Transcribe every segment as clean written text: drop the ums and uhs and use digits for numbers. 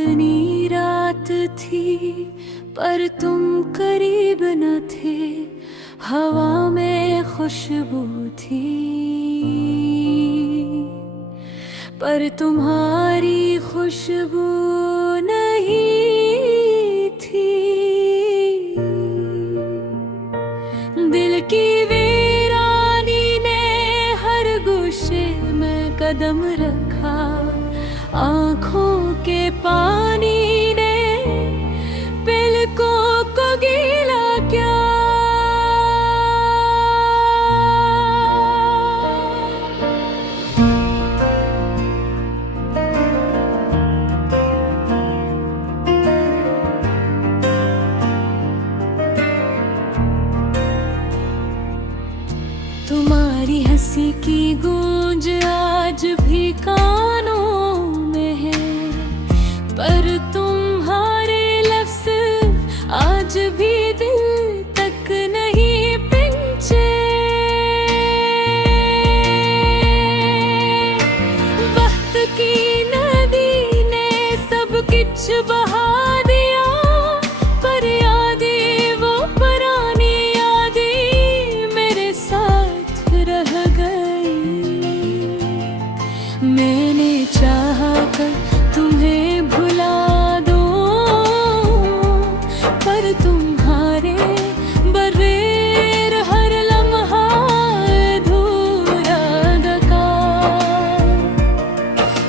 चांदनी रात थी पर तुम करीब न थे, हवा में खुशबू थी पर तुम्हारी खुशबू नहीं थी। दिल की वीरानी ने हर गोशे में कदम रखा, आँखों के पानी ने पलकों को गीला क्या। तुम्हारी हंसी की गूंज आज भी कानों में है, पर तुम्हारे लफ्ज़ आज भी दिल तक नहीं पहुंचे। वक्त की नदी ने सब कुछ बहा दिया, पर यादें वो पुरानी यादें मेरे साथ रह गई। मैंने चाहा कर तुम्हें भुला दूं, पर तुम्हारे बगैर हर लम्हा अधूरा लगा।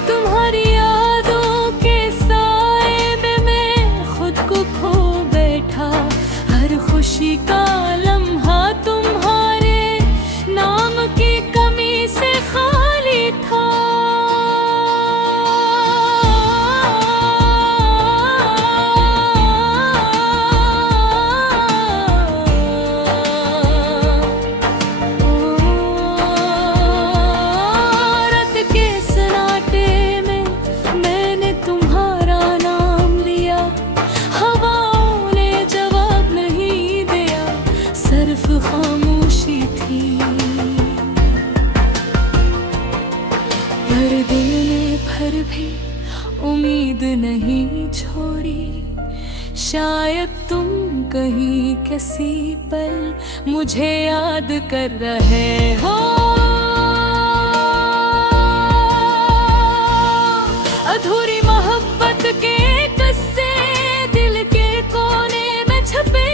तुम्हारी यादों के साए में मैं खुद को खो बैठा, हर खुशी का लम्हा तुम्हारे नाम की कमी से खाली था। रात के सन्नाटे में मैंने तुम्हारा नाम लिया, हवाओं ने जवाब नहीं दिया, सिर्फ खामोशी थी। पर दिल ने भर भी उम्मीद नहीं छोड़ी, शायद तुम कहीं किसी पल मुझे याद कर रहे हो। अधूरी मोहब्बत के किस्से दिल के कोने में छपे,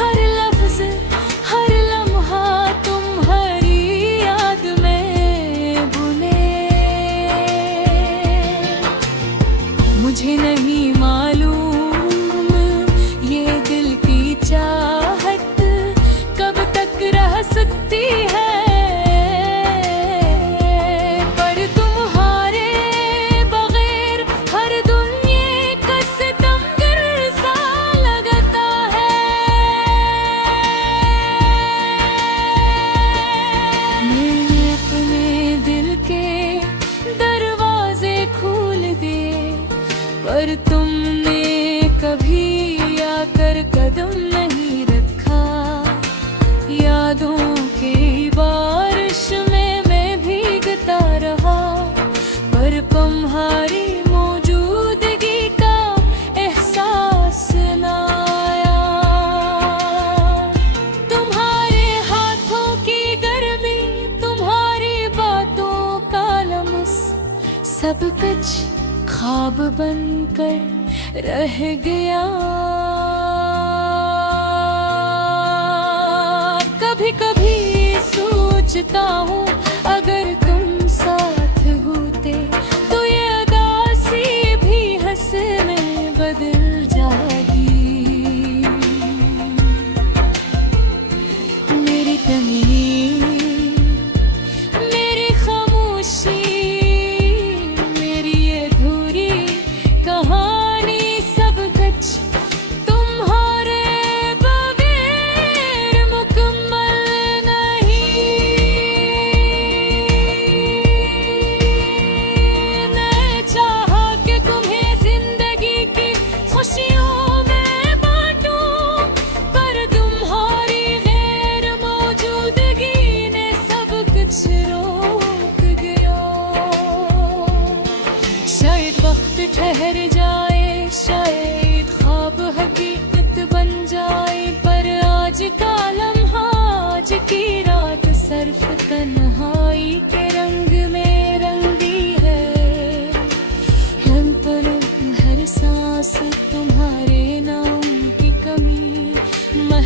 हर लफ्ज हर लम्हा तुम्हारी याद में बुने। मुझे नहीं मालूम ये दिल की चाहत कब तक रह सकती है, पर तुम्हारे बगैर हर दुनिया का सितमगर सा लगता है। मैंने अपने दिल के दरवाजे खोल दिए, पर तुमने कभी आकर कदम नहीं रखा। यादों की बारिश में मैं भीगता रहा, पर तुम्हारी मौजूदगी का एहसास न आया। तुम्हारे हाथों की गर्मी, तुम्हारी बातों का लम्स, सब कुछ ख्वाब बनकर रह गया। कभी कभी सोचता हूँ अगर तुम साथ होते तो ये उदासी भी हंसी में बदल जाती। मेरी तन्हाई, मेरी खामोशी, मेरी अधूरी कहानी, सब कुछ तुम्हारे बगैर मुकम्मल नहीं। मैं चाहा कि तुम्हें जिंदगी की खुशियों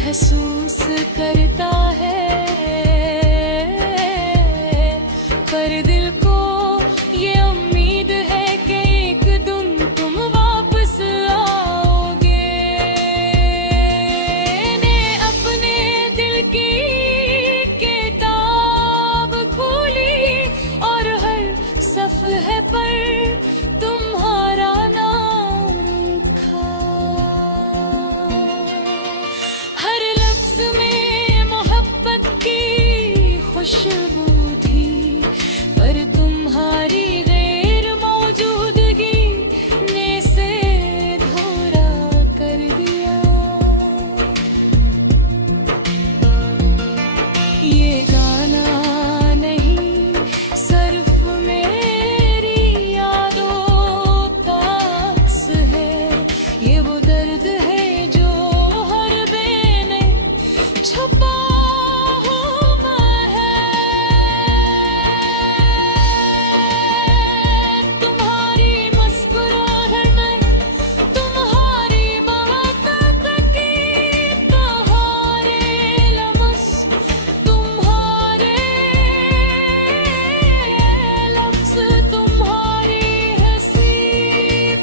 महसूस करता है, पर दिल को ये उम्मीद है कि एक दिन तुम वापस आओगे। ने अपने दिल की किताब खोली और हर सफ़हे पर तुम्हारा नाम था। हर लफ्ज़ में मोहब्बत की खुशबू थी, पर तुम्हारी गैर मौजूदगी ने से धोरा कर दिया। ये गाना नहीं सिर्फ मेरी यादों का अक्स है, ये वो दर्द है जो हर बेने छुपा हुआ है। तुम्हारी मुस्कुराहट में, तुम्हारी महक की तुम्हारे लम्स, तुम्हारे लफ्ज़, तुम्हारी हंसी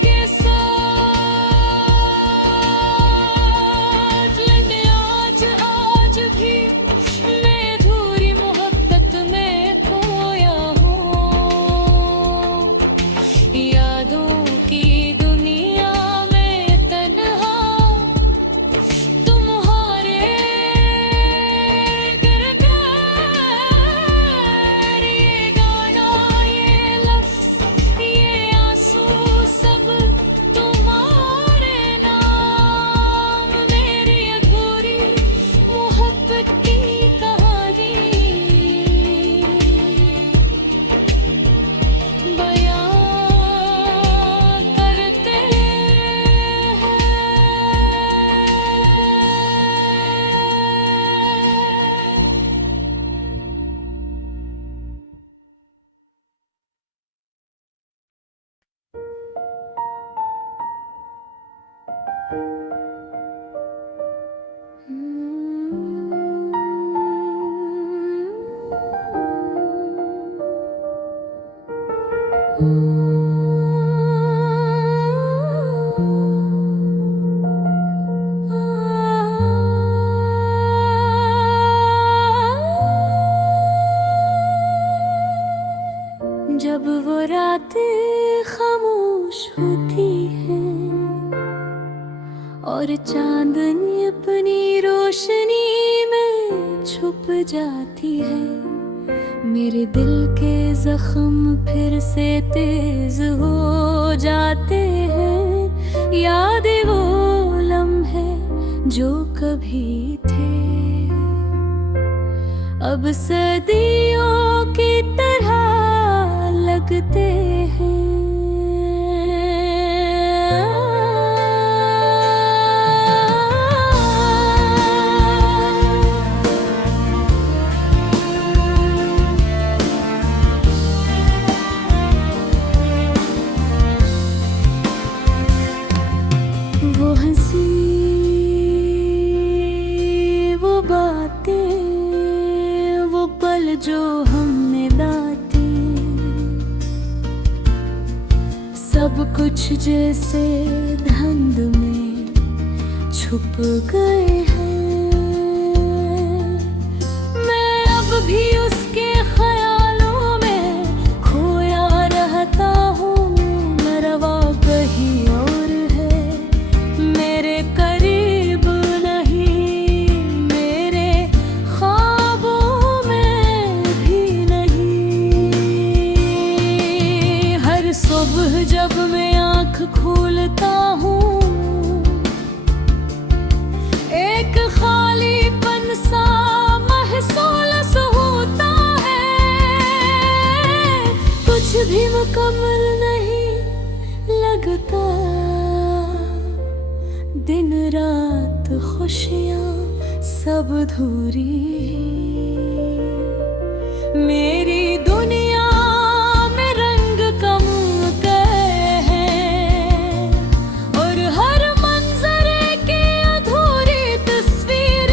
के साथ लेकिन आज भी मैं अधूरी मोहब्बत में खोया हूँ। यादों की दुनिया में तन्हा तुम्हारे गिरगिट। ये गाना, ये लफ्ज़, ये आंसू सब तुम्हारे नाम। मेरी अधूरी मोहब्बत की कहानी बयां करते हैं। जब वो रातें खामोश होती हैं और चांदनी अपनी रोशनी में छुप जाती है, मेरे दिल के जख्म फिर से तेज हो जाते हैं। यादें वो लम्हे जो कभी थे, अब सदियों की तरह लगते हैं। वो हंसी, वो बातें, वो पल जो हमने बातें, सब कुछ जैसे धुंध में छुप गए हैं। मैं अब भी उसके ख्यालों में खोया रहता हूँ। मेरा कहीं और है, मेरे करीब नहीं, मेरे ख्वाबों में भी नहीं। हर सुबह जब मैं आँख खोलता हूँ, एक खालीपन सा महसूस होता है। कुछ भी मुकम्मल नहीं लगता, दिन रात खुशियाँ सब अधूरी। मेरी दुनिया में रंग कम गए हैं और हर मंजरे की अधूरी तस्वीर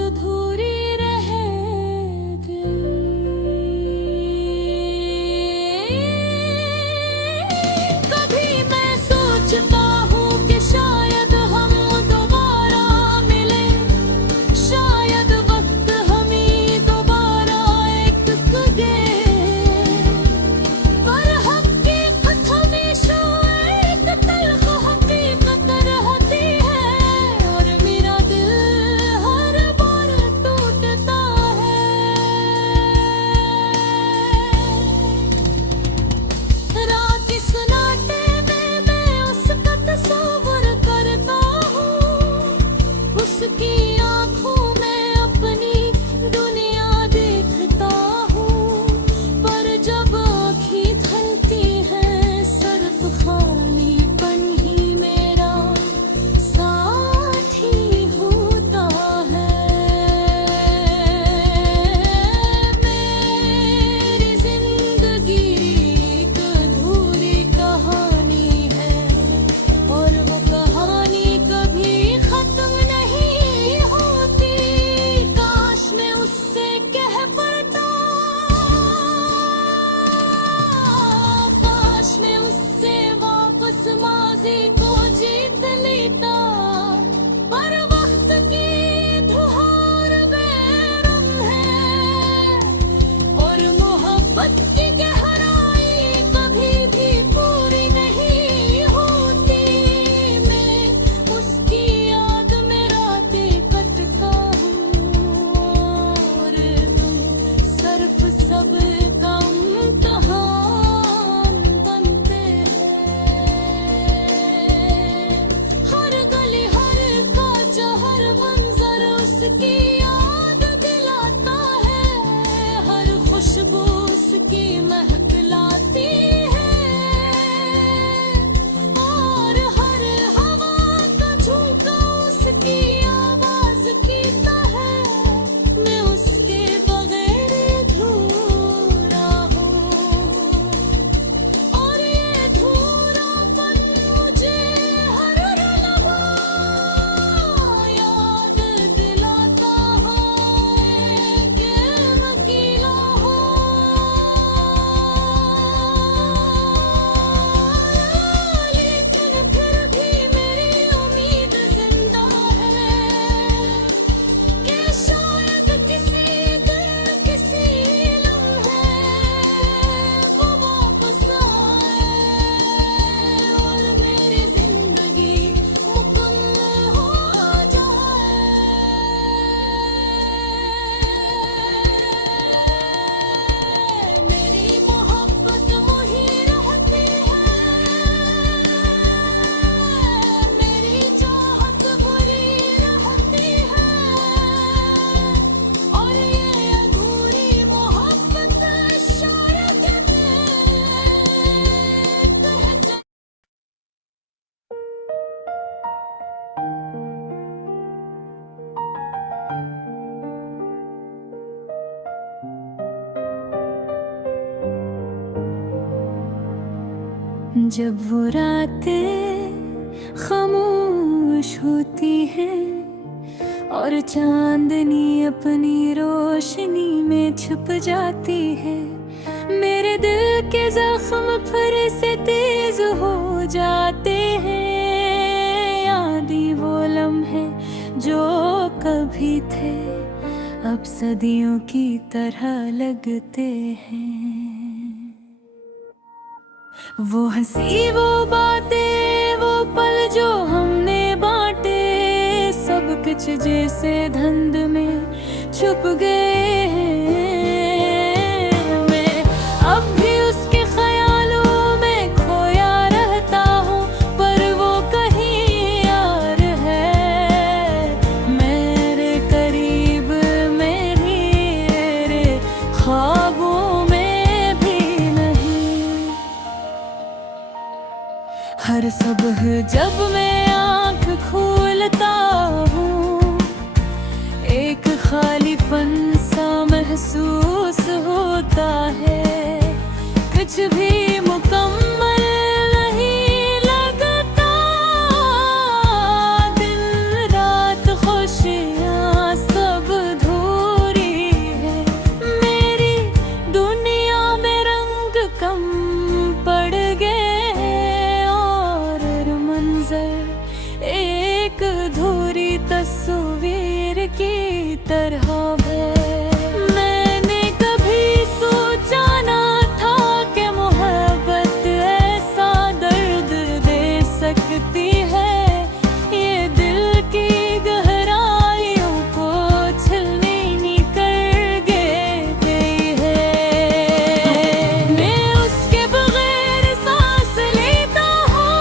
अधूरी रहे दिल। कभी मैं सोचता हूँ कि शायद हम दोबारा मिले, शायद वक्त हमें दोबारा एक दे, पर हकीकत हमेशा एक तल्ख हकीकत रहती है, और मेरा दिल हर बार टूटता है। रात की सन्नाटे में मैं उसका तस्वुर करता हूँ, उसकी आँखों में अपनी दुनिया देखता हूँ, पर जब आँखें खुलती हैं सिर्फ खालीपन ही मेरा साथी होता है। मेरी जिंदगी एक अधूरी कहानी है, और वो कहानी कभी खत्म नहीं होती। काश मैं उससे कह पाता, काश मैं उससे वापस माजी को जीत लेता, पर वक्त की धुआर बेरंग है, और मोहब्बत की गहराई कभी भी पूरी नहीं होती। मैं उसकी याद में रातें कटता हूँ, और तुम सिर्फ सब का इम्तिहान बनते हैं। हर गली हर काचा हर मंजर उसकी याद दिलाता है, हर खुशबू उसकी महक लाती है, और हर हवा का झोंका उसकी आवाज कीता है। मैं उसके बगैर अधूरा हूँ, और ये अधूरापन मुझे हर लम्हा याद दिलाता है कि मैं अकेला हूँ। लेकिन फिर भी मेरी उम्मीद जिंदा है कि शायद किसी दिन किसी लम्हे वो वापस आए, और मेरी जिंदगी मुकम्मल हो जाए। मेरी मोहब्बत वही रहती है, मेरी चाहत बुरी रहती है, और ये अधूरी मोहब्बत शायद कहते। जब वो रातें खामोश होती हैं, और चांदनी अपनी रोशनी में छुप जाती है, मेरे दिल के जख्म फिर से तेज हो जाते हैं। यादें वो लम्हे जो कभी थे अब सदियों की तरह लगते हैं। वो हंसी वो बातें वो पल जो हमने बांटे, सब कुछ जैसे धुंध में छुप गए हैं। मैं अब भी उसके ख्यालों में खोया रहता हूँ, पर वो कहीं और है, मेरे करीब मेरे ख्वाबों में भी नहीं। हर सुबह जब मैं आँख खोलता हूँ, एक खालीपन सा महसूस तरह मैंने कभी सोचा ना था कि मोहब्बत ऐसा दर्द दे सकती है। ये दिल की गहराइयों को छलनी कर गई है। मैं उसके बगैर सांस लेता हूँ,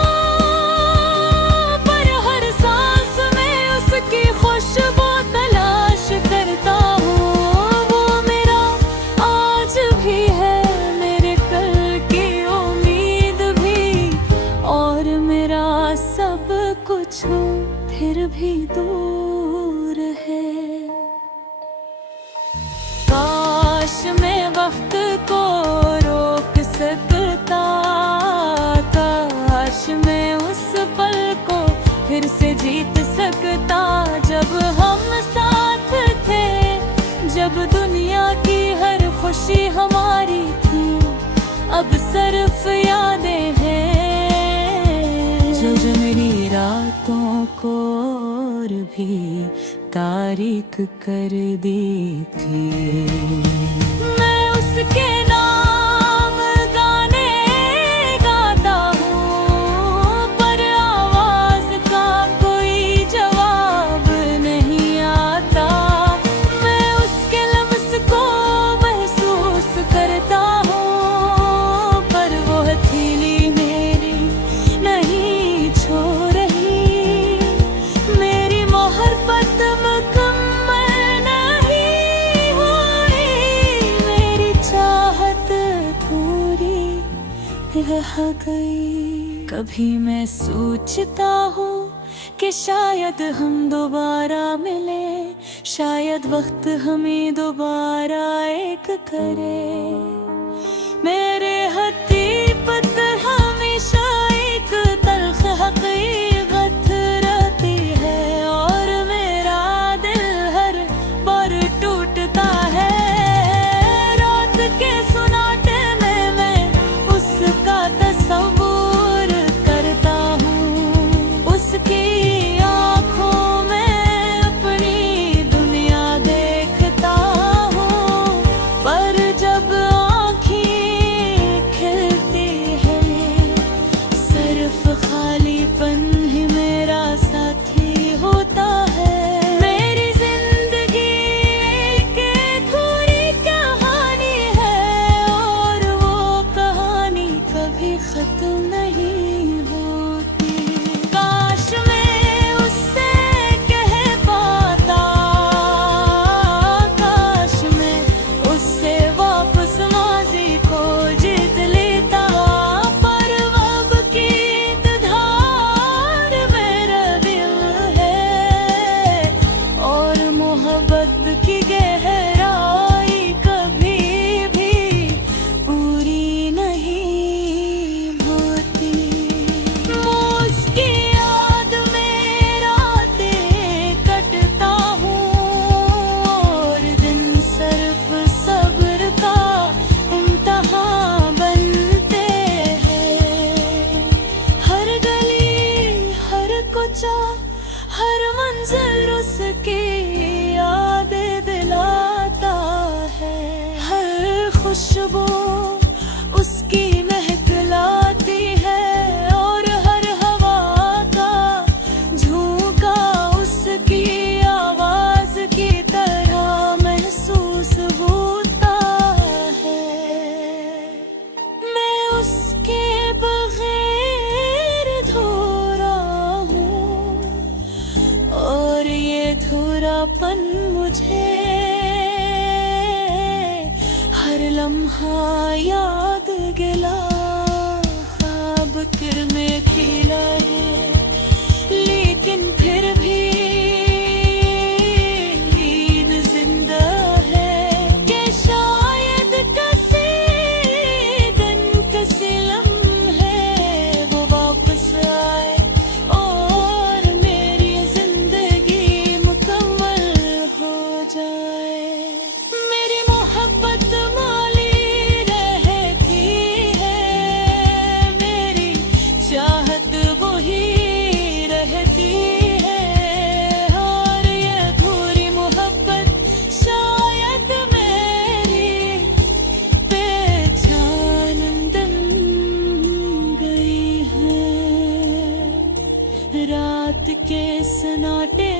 पर हर सांस में उसकी खुशबू तलाश करता हूँ। वो मेरा आज भी है, मेरे कल की उम्मीद भी, और मेरा सब कुछ फिर भी दूर है। काश मैं वक्त को रोक सकता, काश मैं उस पल को फिर से जीत सकता, जब हम साथ थे, जब दुनिया की हर खुशी हमारी थी। अब सिर्फ यादें हैं जो मेरी रातों को और भी तारीक कर दी थी। मैं उसके नाम गाने गाता हूँ, पर आवाज का कोई जवाब नहीं आता। मैं उसके लम्स को महसूस करता हूँ, पर वो हथेली मेरी नहीं छोड़ रही। मेरी मोहब्बत मुकम्मल नहीं हुई, मेरी चाहत थोड़ी रह गई। कभी मैं सोचता हूँ कि शायद हम दोबारा मिले, शायद वक्त हमें दोबारा एक करे। मेरे हथी पत्थर हमेशा एक तल्ख हकीकत रहती है, और मेरा दिल हर बार टूटता है। रात के सुनाटे में मैं उसका तस्वूर करता हूँ, उसकी आँखों में अपनी दुनिया देखता हूँ। पर जब आँखें खिलती हैं, सिर्फ खालीपन ही मेरा साथी होता है। मेरी जिंदगी एक अधूरी कहानी है, और वो कहानी कभी खत्म नहीं होती। काश मैं उससे कह पाता, काश मैं उससे वापस माजी को जीत लेता, पर अब की धार मेरा दिल है, और मोहब्बत की गहराई कभी भी पूरी नहीं होती। उसकी याद में रातें कटता हूँ, और दिन सिर्फ सब्र का इम्तिहान बनते हैं। हर गली, हर कुचा, हर मंजिल उसकी यादें दिलाता है। हर खुशबू उसकी महक लाती है, और हर हवा का झोंका उसकी आवाज की तरह महसूस होता है। मैं उसके बगैर अधूरा हूँ, और ये अधूरापन मुझे हर लम्हा याद गिला। ख्वाब में खिला है, लेकिन फिर भी नींद जिंदा है, कि शायद किसी दिन किसी लम्हे वो वापस आए, और मेरी जिंदगी मुकम्मल हो जाए। मेरी मोहब्बत माली रहती है, मेरी चाहत वही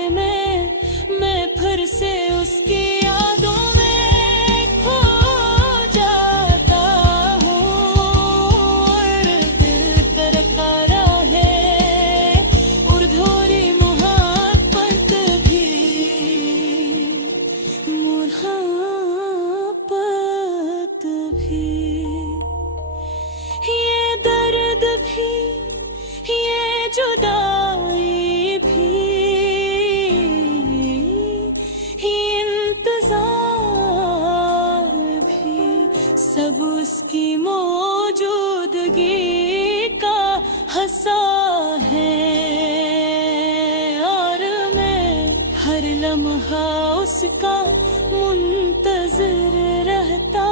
मैं फिर से उसकी यादों में खो जाता हूँ और दिल करता रहे उर्धोरी मोहब्बत भी ये दर्द भी ये जुदाई भी ये इंतजार भी सब उसकी मौजूदगी का हंसा है और मैं हर लम्हा उसका मुंतज़िर रहता